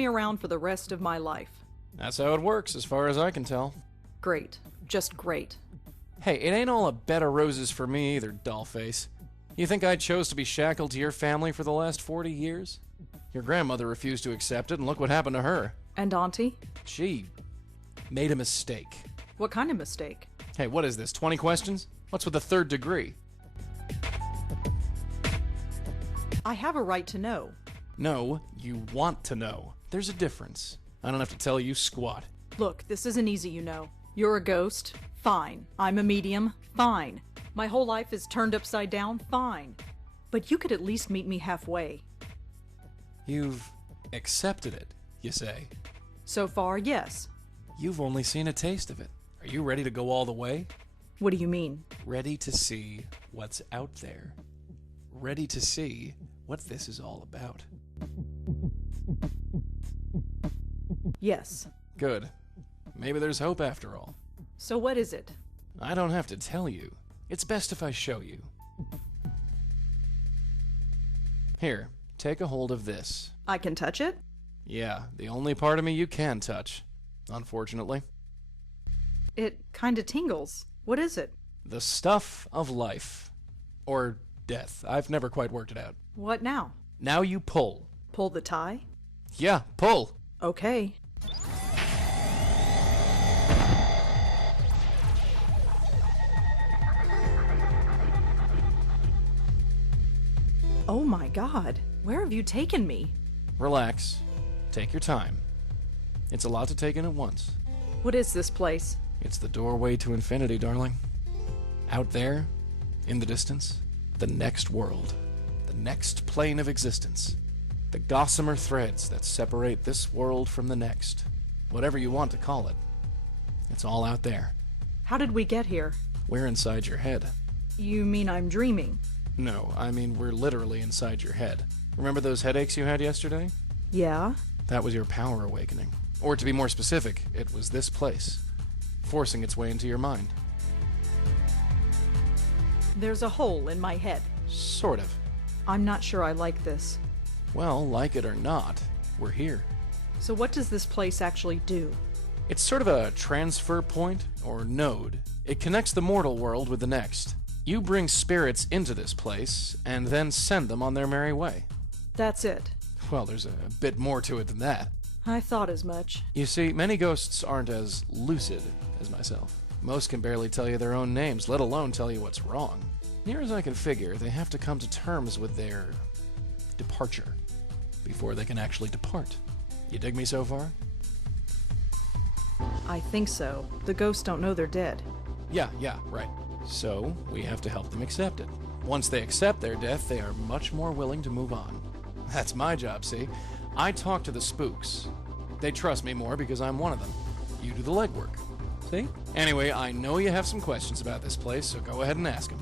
me around for the rest of my life. That's how it works, as far as I can tell. Great. Just great. Hey, it ain't all a bed of roses for me either, dollface. You think I chose to be shackled to your family for the last 40 years? Your grandmother refused to accept it, and look what happened to her. And Auntie? She made a mistake. What kind of mistake? Hey, what is this, 20 questions? What's with the third degree? I have a right to know. No, you want to know. There's a difference. I don't have to tell you squat. Look, this isn't easy, you know. You're a ghost? Fine. I'm a medium? Fine. My whole life is turned upside down? Fine. But you could at least meet me halfway. You've accepted it, you say? So far, yes. You've only seen a taste of it. Are you ready to go all the way? What do you mean? Ready to see what's out there. Ready to see what this is all about. Yes. Good. Maybe there's hope after all. So what is it? I don't have to tell you. It's best if I show you. Here, take a hold of this. I can touch it? Yeah, the only part of me you can touch, unfortunately. It kinda tingles. What is it? The stuff of life. Or death. I've never quite worked it out. What now? Now you pull. Pull the tie? Yeah, pull. Okay. Oh my god, where have you taken me? Relax. Take your time. It's a lot to take in at once. What is this place? It's the doorway to infinity, darling. Out there, in the distance, the next world, the next plane of existence, the gossamer threads that separate this world from the next. Whatever you want to call it. It's all out there. How did we get here? We're inside your head. You mean I'm dreaming? No, I mean we're literally inside your head. Remember those headaches you had yesterday? Yeah? That was your power awakening. Or to be more specific, it was this place, forcing its way into your mind. There's a hole in my head. Sort of. I'm not sure I like this. Well, like it or not, we're here. So what does this place actually do? It's sort of a transfer point, or node. It connects the mortal world with the next. You bring spirits into this place, and then send them on their merry way. That's it. Well, there's a bit more to it than that. I thought as much. You see, many ghosts aren't as lucid as myself. Most can barely tell you their own names, let alone tell you what's wrong. Near as I can figure, they have to come to terms with their departure before they can actually depart. You dig me so far? I think so. The ghosts don't know they're dead. Yeah, right. So, we have to help them accept it. Once they accept their death, they are much more willing to move on. That's my job, see? I talk to the spooks. They trust me more because I'm one of them. You do the legwork. See? Anyway, I know you have some questions about this place, so go ahead and ask them.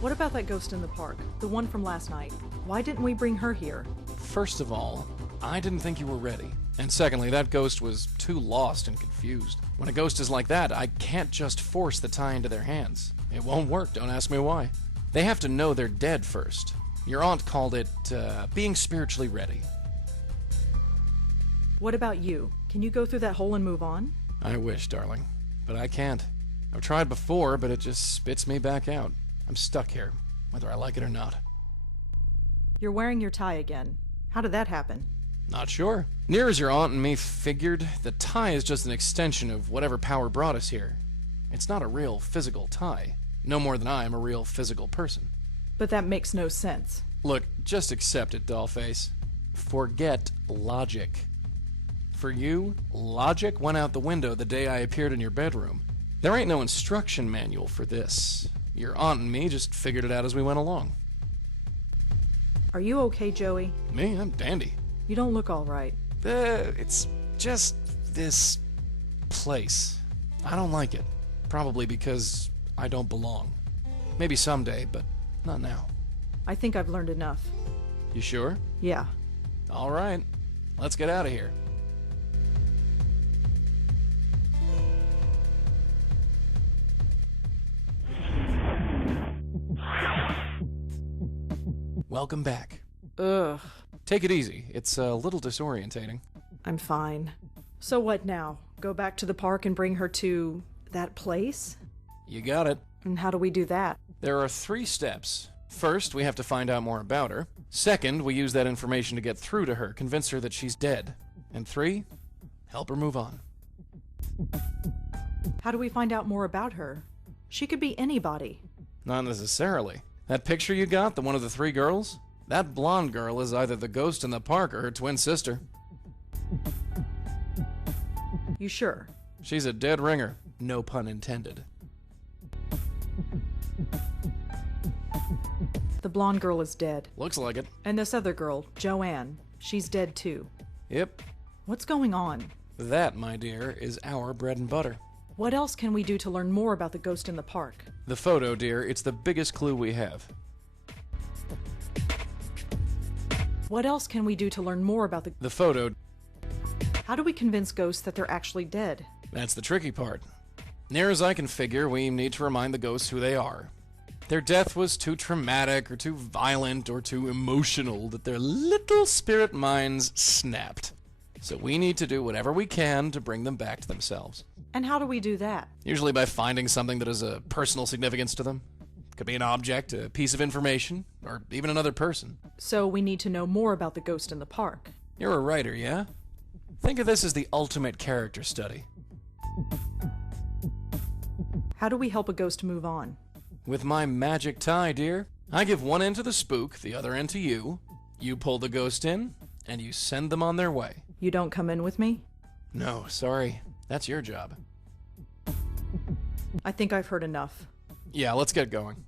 What about that ghost in the park? The one from last night. Why didn't we bring her here? First of all, I didn't think you were ready. And secondly, that ghost was too lost and confused. When a ghost is like that, I can't just force the tie into their hands. It won't work, don't ask me why. They have to know they're dead first. Your aunt called it, being spiritually ready. What about you? Can you go through that hole and move on? I wish, darling. But I can't. I've tried before, but it just spits me back out. I'm stuck here, whether I like it or not. You're wearing your tie again. How did that happen? Not sure. Near as your aunt and me figured, the tie is just an extension of whatever power brought us here. It's not a real physical tie. No more than I am a real physical person. But that makes no sense. Look, just accept it, dollface. Forget logic. For you, logic went out the window the day I appeared in your bedroom. There ain't no instruction manual for this. Your aunt and me just figured it out as we went along. Are you okay, Joey? Me? I'm dandy. You don't look all right. It's just this place. I don't like it. Probably because I don't belong. Maybe someday, but not now. I think I've learned enough. You sure? Yeah. All right. Let's get out of here. Welcome back. Ugh. Take it easy. It's a little disorientating. I'm fine. So what now? Go back to the park and bring her to that place? You got it. And how do we do that? There are 3 steps. First, we have to find out more about her. Second, we use that information to get through to her, convince her that she's dead. And 3, help her move on. How do we find out more about her? She could be anybody. Not necessarily. That picture you got, the one of the 3 girls? That blonde girl is either the ghost in the park or her twin sister. You sure? She's a dead ringer. No pun intended. The blonde girl is dead. Looks like it. And this other girl, Joanne, she's dead too. Yep. What's going on? That, my dear, is our bread and butter. What else can we do to learn more about the ghost in the park? The photo, dear, it's the biggest clue we have. What else can we do to learn more about The photo. How do we convince ghosts that they're actually dead? That's the tricky part. Near as I can figure, we need to remind the ghosts who they are. Their death was too traumatic or too violent or too emotional that their little spirit minds snapped. So we need to do whatever we can to bring them back to themselves. And how do we do that? Usually by finding something that has a personal significance to them. Could be an object, a piece of information, or even another person. So we need to know more about the ghost in the park. You're a writer, yeah? Think of this as the ultimate character study. How do we help a ghost move on? With my magic tie, dear. I give one end to the spook, the other end to you. You pull the ghost in, and you send them on their way. You don't come in with me? No, sorry. That's your job. I think I've heard enough. Yeah, let's get going.